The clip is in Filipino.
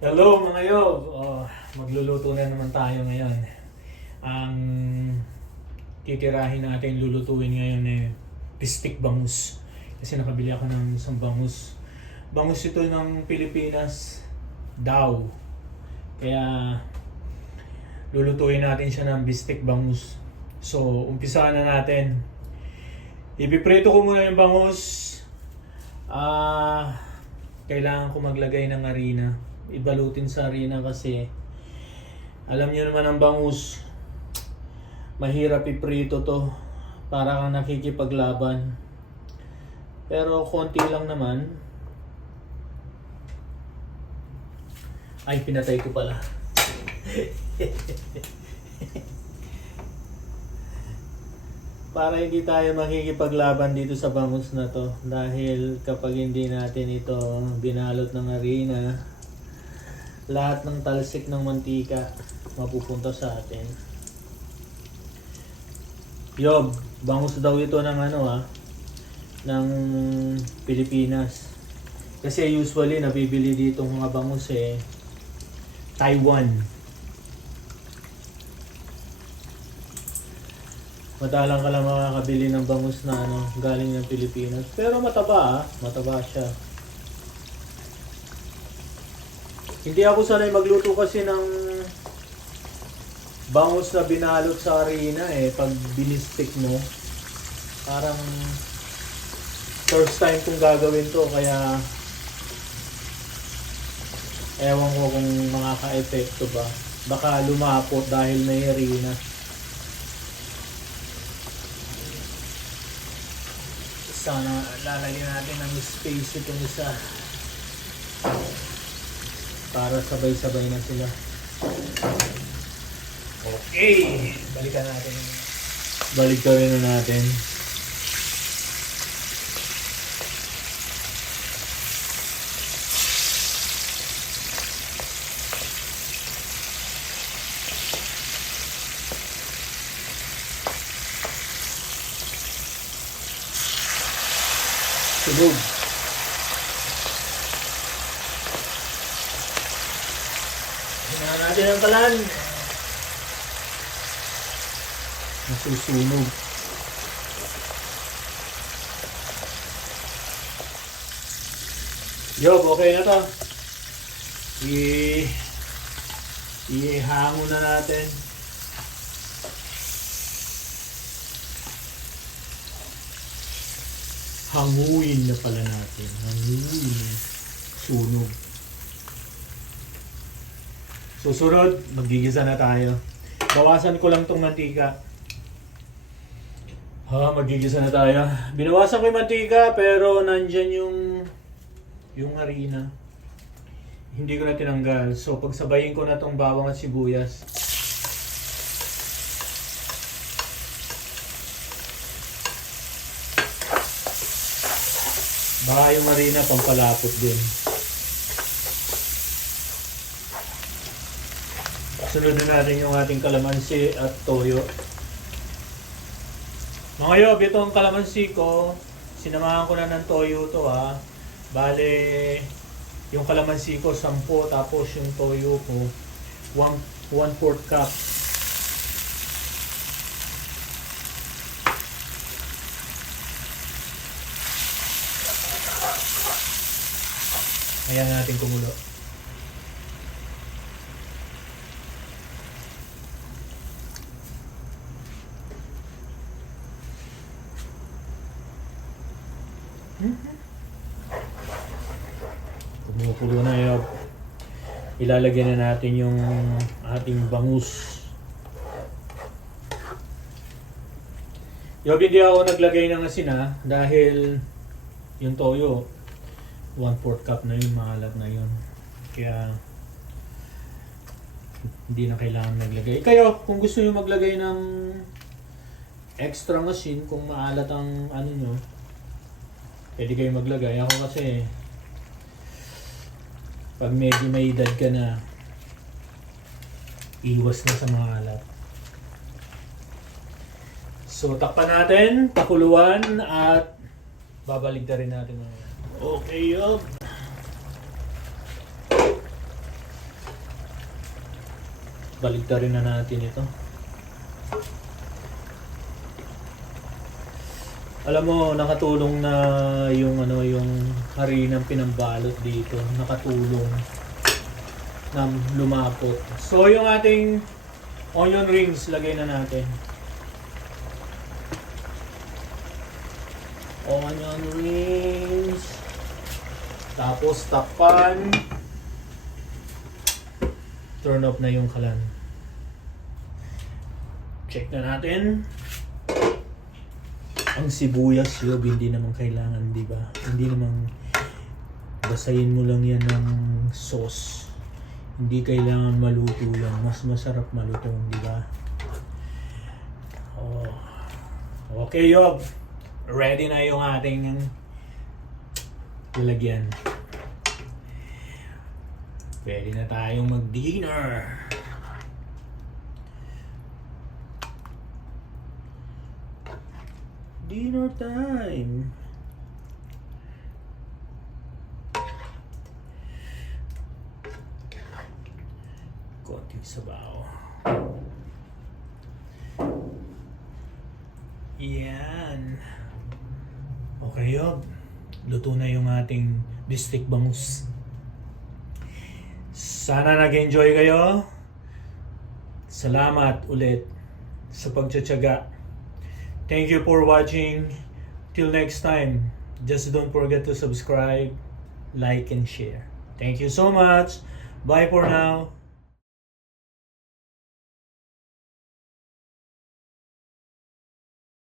Hello mga yob! Magluluto na naman tayo ngayon. Ang titirahin natin lulutuin ngayon pistik bangus. Kasi nakabili ako ng isang bangus. Bangus ito ng Pilipinas daw. Kaya lulutuin natin siya ng bistik bangus. So, umpisahan na natin. Ipiprito ko muna yung bangus. Kailangan ko maglagay ng harina. Ibalutin sa harina kasi alam niyo naman ang bangus, mahirap iprito to, para kang nakikipaglaban. Pero konti lang naman. Ay, pinatay ko pala. Para hindi tayo makikipaglaban dito sa bangus na to, dahil kapag hindi natin ito binalot ng harina, lahat ng talsik ng mantika mapupunta sa atin. Yob, bangus daw ito ng ng Pilipinas. Kasi usually nabibili dito mga bangus Taiwan. Madalang ka lang makakabili ng bangus na galing ng Pilipinas. Pero mataba mataba siya. Hindi ako sanay magluto kasi ng bangus na binalot sa harina pag binistik mo. Parang first time kong gagawin to, kaya ewan ko kung makaka-epekto ba. Baka lumapot dahil may harina. Sana lalagyan natin ng space itong isa para sabay-sabay na sila. Okay, balikan natin. Baliktarin na natin. Sunog. Hinahan natin ang kalan. Nasusunog. Yob, okay na to. Ihango na natin. Hanguin na pala natin. Hanguin. Sunog. Susunod, magigisa na tayo. Bawasan ko lang tong mantika. Magigisa na tayo. Binawasan ko yung mantika pero nandyan yung harina. Hindi ko na tinanggal. So pagsabayin ko na tong bawang at sibuyas. Baka yung harina pampalapot din. Sunod na natin yung ating kalamansi at toyo. Mga yob, itong kalamansi ko, sinamahan ko na ng toyo to Bale, yung kalamansi ko 10, tapos yung toyo ko 1/4 cup. Ayan natin kumulo. Kumukulo na yun. Ilalagyan na natin yung ating bangus. Yob, hindi ako naglagay ng asin dahil yung toyo 1/4 cup na yun, maalat na yun. Kaya hindi na kailangan maglagay. Kayo, kung gusto nyo maglagay ng extra asin, kung maalat ang nyo, pwede kayo maglagay. Ako kasi pag medyo may edad ka na, iwas na sa maalat. So takpan natin, pakuluan, at babalik na rin natin. Okay, yob. Baligtarin na natin ito. Alam mo, nakatulong na yung harinang pinambalot dito. Nakatulong na lumapot. So yung ating onion rings, lagay na natin. Onion rings. Tapos takpan. Turn off na yung kalan. Check na natin. Ang sibuyas, Yob, hindi naman kailangan, di ba? Hindi naman basahin mo lang yan ng sauce. Hindi kailangan maluto yan. Mas masarap malutong, di ba? Oh. Okay, Yob. Ready na yung ating lalagyan. Pwede na tayong mag-dinner. Dinner time. Konting sabaw. Yan. Okay, Yob. Luto na yung ating bistik bangus. Sana nag-enjoy kayo. Salamat ulit sa pagtsatsaga. Thank you for watching. Till next time, just don't forget to subscribe, like, and share. Thank you so much. Bye for now.